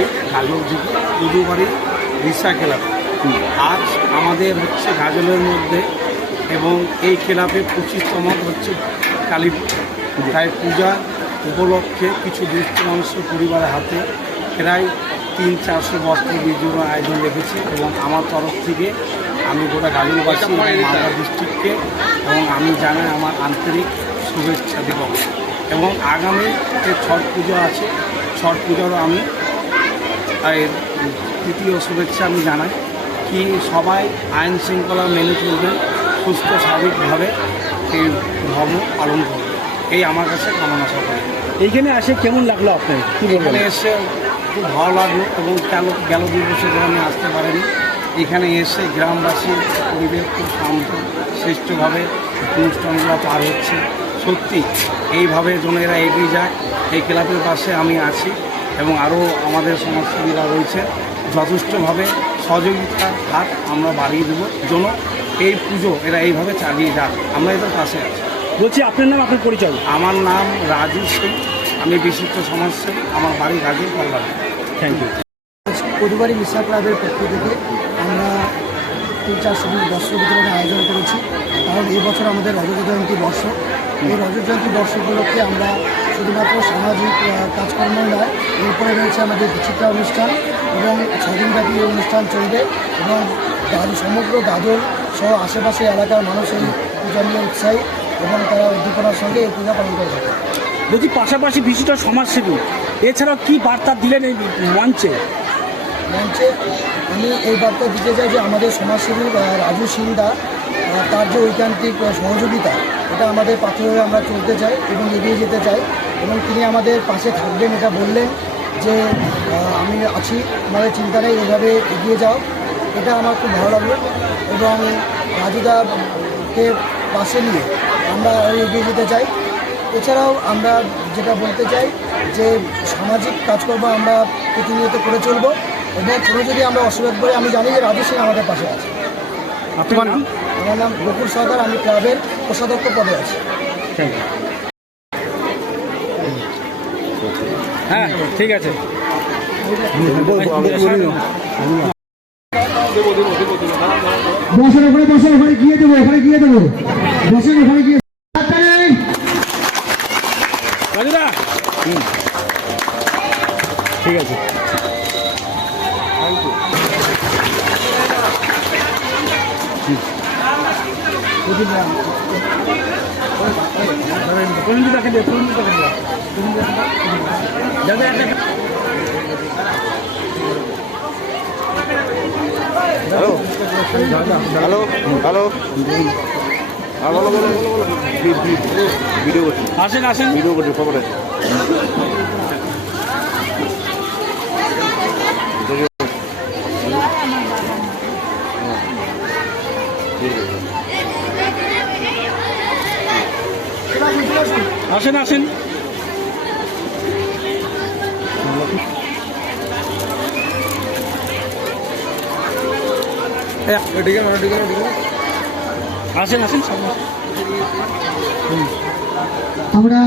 বলছি গাজল থেকে উদুবাড়ি রিসা ক্লাব। আজ আমাদের হচ্ছে গাজলের মধ্যে এবং এই ক্লাবে পঁচিশতম হচ্ছে কালী তাই পূজা উপলক্ষে কিছু দুস্থ মানুষের পরিবারের হাতে। প্রায় তিন চারশো বস্ত্র বিজুর আয়োজন রেখেছি এবং আমার তরফ থেকে আমি গোটা গাজলবাসী মালদা ডিস্ট্রিক্টকে এবং আমি জানাই আমার আন্তরিক শুভেচ্ছা দিবস এবং আগামী যে ছট পুজো আছে ছট পুজোরও আমি তৃতীয় শুভেচ্ছা আমি জানাই কি সবাই আইন শৃঙ্খলা মেনে চলবেন সুস্থ স্বাভাবিকভাবে এই ধর্ম পালন করবে এই আমার কাছে কামনা সকলে। এইখানে আসে কেমন লাগল আপনার? এখানে এসে খুব ভালো লাগল এবং গেল গেল দুই বছর ধরে আমি আসতে পারিনি। এখানে এসে গ্রামবাসীর পরিবেশ খুব শান্ত শ্রেষ্ঠভাবে অনুষ্ঠানগুলো পার হচ্ছে। সত্যি এইভাবে জনেরা এগিয়ে যায়। এই ক্লাবের পাশে আমি আছি। এবং আরও আমাদের সমাজসেবীরা রয়েছে। যথেষ্টভাবে সহযোগিতার হাত আমরা বাড়িয়ে দেবো। যেন এই পুজো এরা এইভাবে চালিয়ে যাক। আমরা এদের পাশে আছি। বলছি আপনার নাম আপনার পরিচয়? আমার নাম রাজু সিং আমি বিশিষ্ট সমাজসেবী। আমার বাড়ি গাজী কল্যাণ থ্যাংক ইউ পরিবারী মিশা ক্লাবের পক্ষ থেকে আমরা তিন চারশো বস্ত্র বিতরণের আয়োজন করেছি। কারণ এই বছর আমাদের রজত জয়ন্তী বর্ষ। এই রজত জয়ন্তী বর্ষ উপলক্ষে আমরা শুধুমাত্র সামাজিক আহ, কাজকর্মই নয় এরপরে রয়েছে আমাদের বিচিত্রা অনুষ্ঠান এবং ছদিনব্যাপী এই অনুষ্ঠান চলবে এবং সমগ্র গাজল সহ আশেপাশে এলাকার মানুষ এই পূজা নিয়ে উৎসাহী এবং তারা উদ্দীপনার সঙ্গে এই পূজা পালন করে থাকে। বলছি পাশাপাশি বিশিষ্ট সমাজসেবী এছাড়াও কি বার্তা দিলেন এই মঞ্চে? মঞ্চে আমি এই বার্তা দিতে চাই যে আমাদের সমাজসেবী রাজু সিংদা তার যে ঐকান্তিক সহযোগিতা এটা আমাদের পাথর হয়ে আমরা চলতে চাই এবং এগিয়ে যেতে চাই। এবং তিনি আমাদের পাশে থাকবেন এটা বললেন যে আমি আছি আমাদের চিন্তা নেই এভাবে এগিয়ে যাও। এটা আমার খুব ভালো লাগল এবং রাজুদাকে পাশে নিয়ে আমরা এগিয়ে যেতে চাই। এছাড়াও আমরা যেটা বলতে চাই যে সামাজিক কাজকর্ম আমরা প্রতিনিয়ত করে চলব এবং কোনো যদি আমরা অসুবিধা পড়ে আমি জানি যে রাজু সিং আমাদের পাশে আছে। আপনার নাম? আমার নাম গোকুল সরকার আমি ক্লাবের কোষাধ্যক্ষ পদে আছি। Thank you. হ্যাঁ ঠিক আছে। বসেন ওখানে বসেন ওখানে গিয়ে দেবো ওখানে গিয়ে দেবো। বসেন ওখানে গিয়ে রাজুদা। ঠিক আছে। পরিণতি দেখেন একটা হ্যালো হ্যালো হ্যাঁ বলো বলো বলো বলো ভিডিও করছি আসেন আসেন ভিডিও করছি খবর আছে আসেন আসেন। আসেন আসেন আমরা